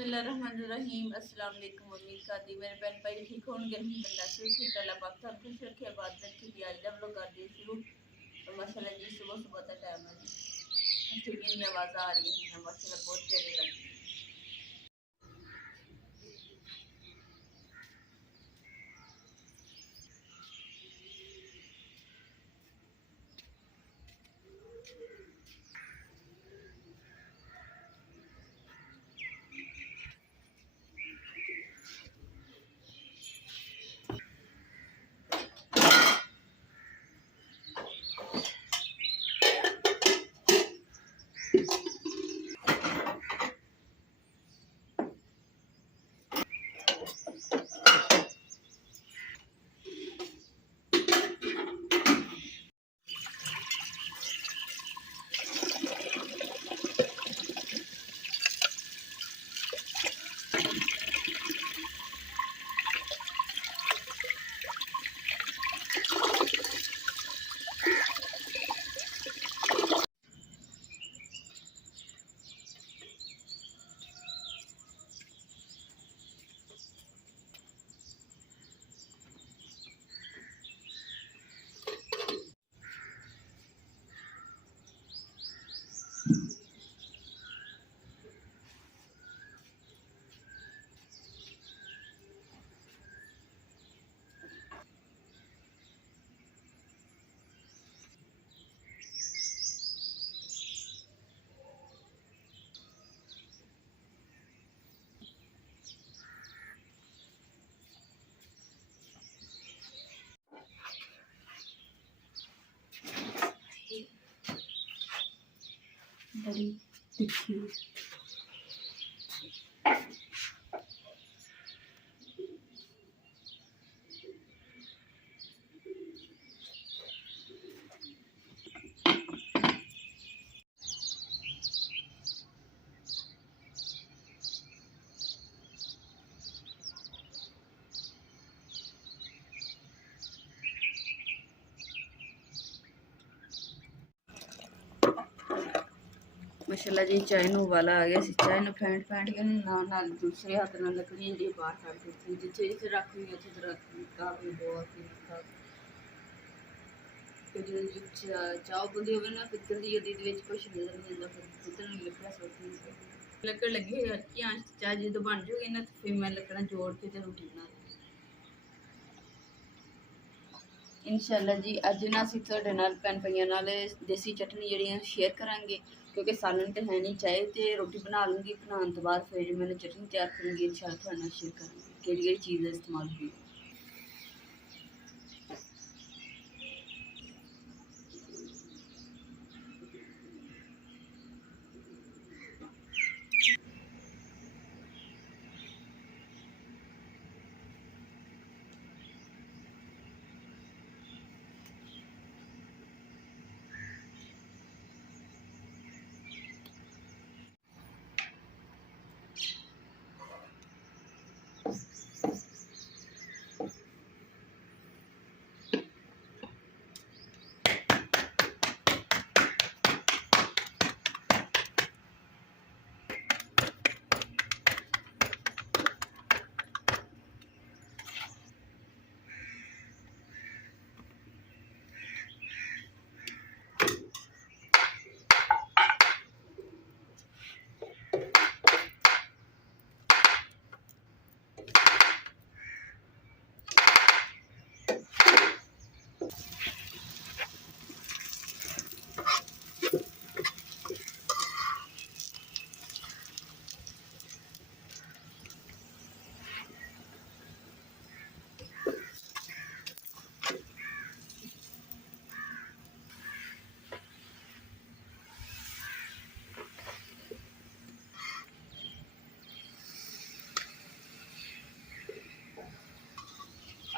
बिस्मिल्लाहिर्रहमानिर्रहीम। अस्सलाम वालेकुम। उम्मीद करती मेरे बहन भाई ठीक होंगे। अल्हम्दुलिल्लाह से ठीक। अल्लाह पाक सब खुश रखे, बात रखे कि आज हम लोग कर दिए शुरू। तो माशाल्लाह जी सुबह सुबह का टाइम है जी, चिड़ियों की आवाज़ आ रही है माशाल्लाह, बहुत प्यारी लग रही है। बड़ी तिखी माशाल्लाह जी। चाय ਨੂੰ ਵਾਲਾ आ गया सी, चाय ਨੂੰ फेंट के ਨਾਲ दूसरे हाथ ਨਾਲ ਲੱਕੜੀਆਂ ਜਿਹੜੀ ਬਾਹਰ ਕੱਢ ਦਿੱਤੀ, ਜਿੱਥੇ ਜਿੱਥੇ ਰੱਖੀ ਉੱਥੇ ਤੇ ਰੱਖੀ ਕਾਫੀ ਬਹੁਤ ਹੀ ਫਿਰ ਜਦੋਂ ਚਾਹ ਬੰਦੀ ਹੋਵੇ ਨਾ ਪਿੱਤਲ ਦੀ ਉਹਦੇ ਵਿੱਚ ਕੁਛ ਨਜ਼ਰ ਨਹੀਂ ਆਉਂਦਾ, ਫਿਰ ਪਿੱਤਲ ਨੂੰ ਲੱਕੜਾਂ ਸੁੱਟ ਨਹੀਂ ਸਕਦੀ। ਲੱਕੜ ਲੱਗੀ ਹੋਈ ਹਲਕੀ ਆਂਚ ਤੇ ਚਾਹ ਜਦੋਂ ਬਣ ਜੂਗੀ ਨਾ ਫਿਰ ਮੈਂ ਲੱਕੜਾਂ ਜੋੜ ਕੇ ਤੇ ਰੋਟੀ ਬਣਾ ਲਈ इंशाल्लाह जी। अज ना असीं तुहाडे नाल भैन भाइयां नाल देसी चटनी जिहड़ी शेयर करांगे, क्योंकि सालन तो है नहीं, चाहे तो रोटी बना लूँगी, बनाने तो बाद फिर मैंने चटनी तैयार करूँगी, इंशाल्लाह तुहाडे नाल शेयर करांगे केड़ी चीज़ का इस्तेमाल हुई।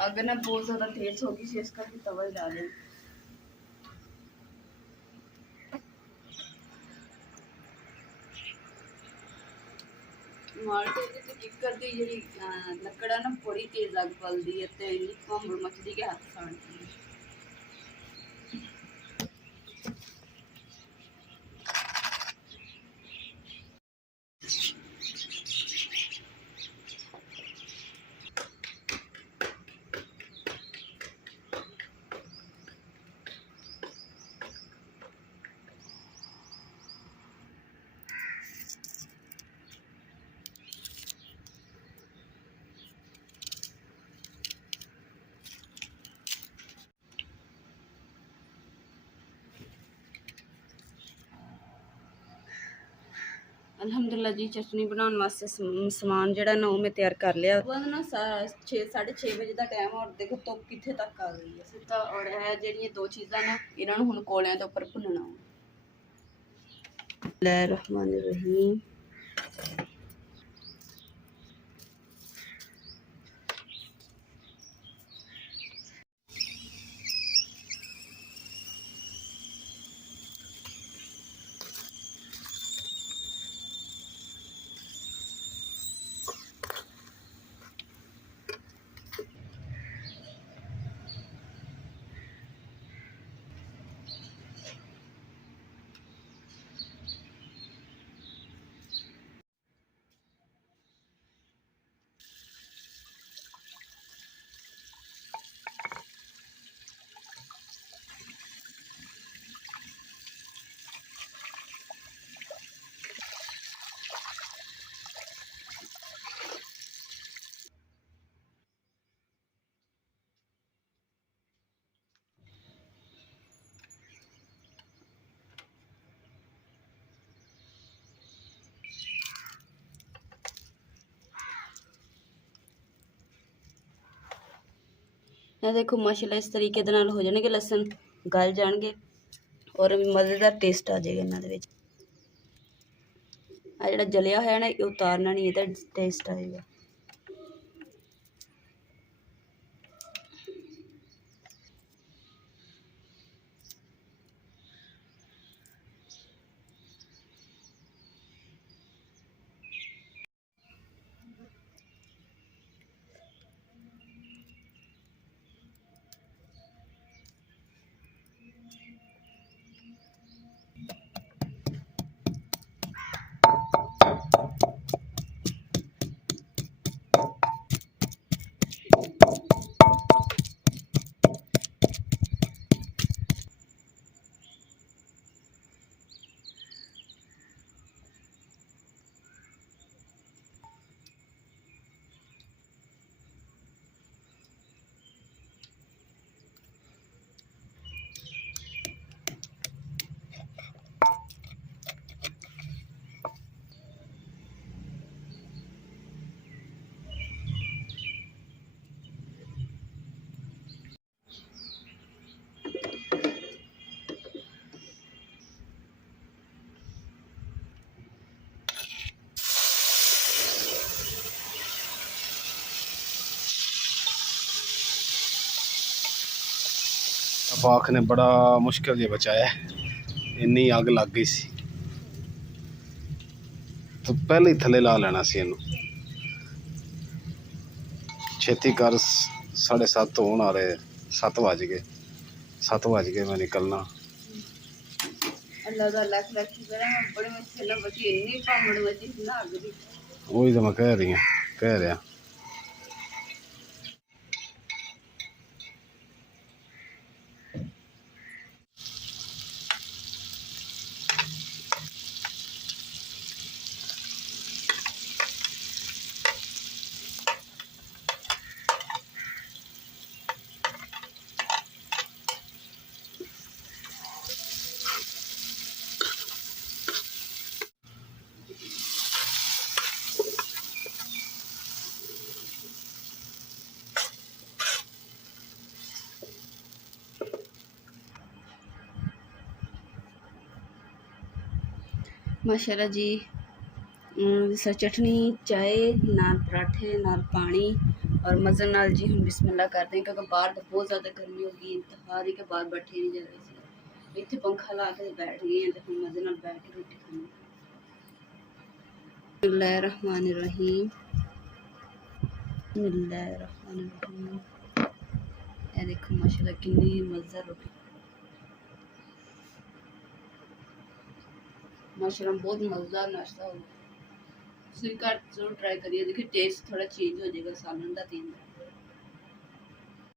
अगर ना बहुत ज़्यादा तेज होगी से इसका भी तवा ही डालें। माल्टे दी टिक्कर दी जी लकड़ा ना बड़ी तेज अग बलदी है तो इन्नी भंबड़ मचदी के हाथ साड़ती है। ਅਲਹਮਦੁਲਿਲਾ ਜੀ ਚਟਨੀ ਬਣਾਉਣ ਵਾਸਤੇ ਸਮਾਨ ਜਿਹੜਾ ਨਾ ਉਹ ਮੈਂ ਤਿਆਰ ਕਰ ਲਿਆ। ਉਹ ਨਾ 6:30 ਵਜੇ ਦਾ ਟਾਈਮ ਔਰ ਦੇਖੋ ਧੁੱਪ ਕਿੱਥੇ ਤੱਕ ਆ ਗਈ ਹੈ ਸਿੱਧਾ। ਔਰ ਇਹ ਜਿਹੜੀਆਂ ਦੋ ਚੀਜ਼ਾਂ ਨਾ ਇਹਨਾਂ ਨੂੰ ਹੁਣ ਕੋਲਿਆਂ ਦੇ ਉੱਪਰ ਭੁੰਨਣਾ। ਬਿਸਮਿल्लाह रहमान रहीम। ਇਹ ਦੇਖੋ ਮਾਸ਼ਾਅੱਲਾ ਇਸ ਤਰੀਕੇ ਦੇ ਨਾਲ ਹੋ ਜਾਣਗੇ, ਲਸਣ ਗਲ ਜਾਣਗੇ ਔਰ ਮਜ਼ੇਦਾਰ ਟੇਸਟ ਆ ਜਾਏਗਾ ਇਹਨਾਂ ਦੇ ਵਿੱਚ। ਆ ਜਿਹੜਾ ਜਲਿਆ ਹੋਇਆ ਨਾ ਇਹ ਉਤਾਰਨਾ ਨਹੀਂ, ਇਹਦਾ ਟੇਸਟ ਆਏਗਾ। पाक ने बड़ा मुश्किल जे बचाया, इन्नी अग लग गई सी तो पहले ही थले ला लेना सी इनू। छेती कर 7:30 होने आ रहे, 7 बज गए मैं निकलना। अल्लाह दा लाख लाख शुक्र है बड़े मसला बची इन्नी पामड़ मची ना अग दी। वही तो मैं कह रहा। माशाल्लाह जी चटनी चाय नाल पराठे नाल पानी और मज़े नाल जी हम बिस्मिल्लाह करते हैं क्योंकि बाहर तो बहुत ज़्यादा गर्मी होगी। इंतहा दी के बाहर बैठे नहीं जा रहे, इतने पंखा ला के बैठ गए हैं तो हम मज़े नाल बैठ के रोटी खानी। बिस्मिल्लाहिर्रहमानिर्रहीम। बिस्मिल्लाहिर्रहमानिर्रहीम। ये देखो माशाल्लाह कितनी मज़ेदार रोटी, माशाल्लाह बहुत मज़ेदार नाश्ता होगा। घर जरूर ट्राई करिए, देखिए टेस्ट थोड़ा चेंज हो जाएगा सालन का तीन।